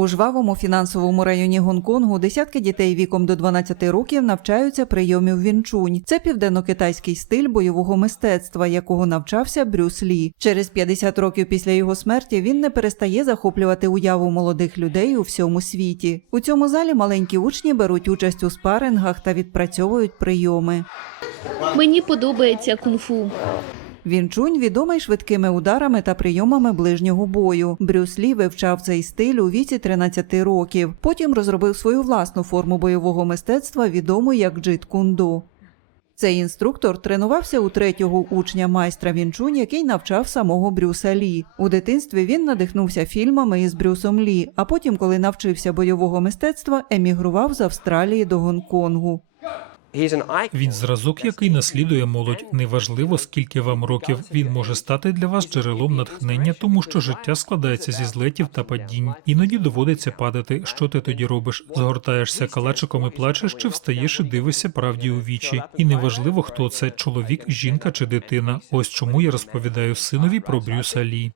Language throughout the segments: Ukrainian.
У жвавому фінансовому районі Гонконгу десятки дітей віком до 12 років навчаються прийомів вінчунь. Це південно-китайський стиль бойового мистецтва, якого навчався Брюс Лі. Через 50 років після його смерті він не перестає захоплювати уяву молодих людей у всьому світі. У цьому залі маленькі учні беруть участь у спарингах та відпрацьовують прийоми. Мені подобається кунг-фу. Вінчунь відомий швидкими ударами та прийомами ближнього бою. Брюс Лі вивчав цей стиль у віці 13 років. Потім розробив свою власну форму бойового мистецтва, відому як джит кунду. Цей інструктор тренувався у третього учня майстра Вінчунь, який навчав самого Брюса Лі. У дитинстві він надихнувся фільмами із Брюсом Лі, а потім, коли навчився бойового мистецтва, емігрував з Австралії до Гонконгу. Він зразок, який наслідує молодь. Неважливо, скільки вам років. Він може стати для вас джерелом натхнення, тому що життя складається зі злетів та падінь. Іноді доводиться падати. Що ти тоді робиш? Згортаєшся калачиком і плачеш, чи встаєш і дивишся правді у вічі. І неважливо, хто це чоловік, жінка чи дитина. Ось чому я розповідаю синові про Брюса Лі.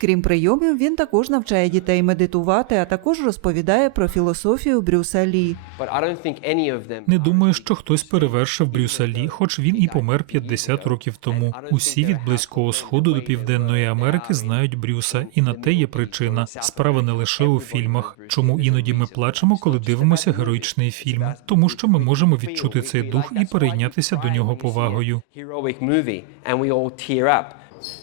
Крім прийомів, він також навчає дітей медитувати, а також розповідає про філософію Брюса Лі. Не думаю, що хтось перевершив Брюса Лі, хоч він і помер 50 років тому. Усі від близького сходу до південної Америки знають Брюса, і на те є причина. Справа не лише у фільмах. Чому іноді ми плачемо, коли дивимося героїчний фільм? Тому що ми можемо відчути цей дух і перейнятися до нього повагою.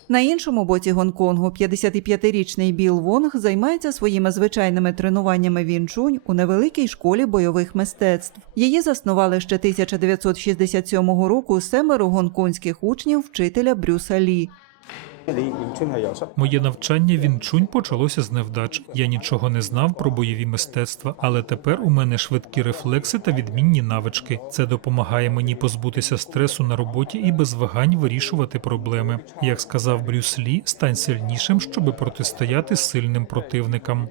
На іншому боці Гонконгу 55-річний Біл Вонг займається своїми звичайними тренуваннями вінчунь у невеликій школі бойових мистецтв. Її заснували ще 1967 року семеро гонконгських учнів вчителя Брюса Лі. Моє навчання вінчунь почалося з невдач. Я нічого не знав про бойові мистецтва, але тепер у мене швидкі рефлекси та відмінні навички. Це допомагає мені позбутися стресу на роботі і без вагань вирішувати проблеми. Як сказав Брюс Лі, стань сильнішим, щоби протистояти сильним противникам.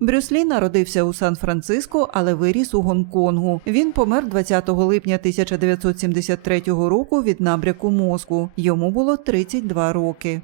Брюс Лі народився у Сан-Франциско, але виріс у Гонконгу. Він помер 20 липня 1973 року від набряку мозку. Йому було 32 роки.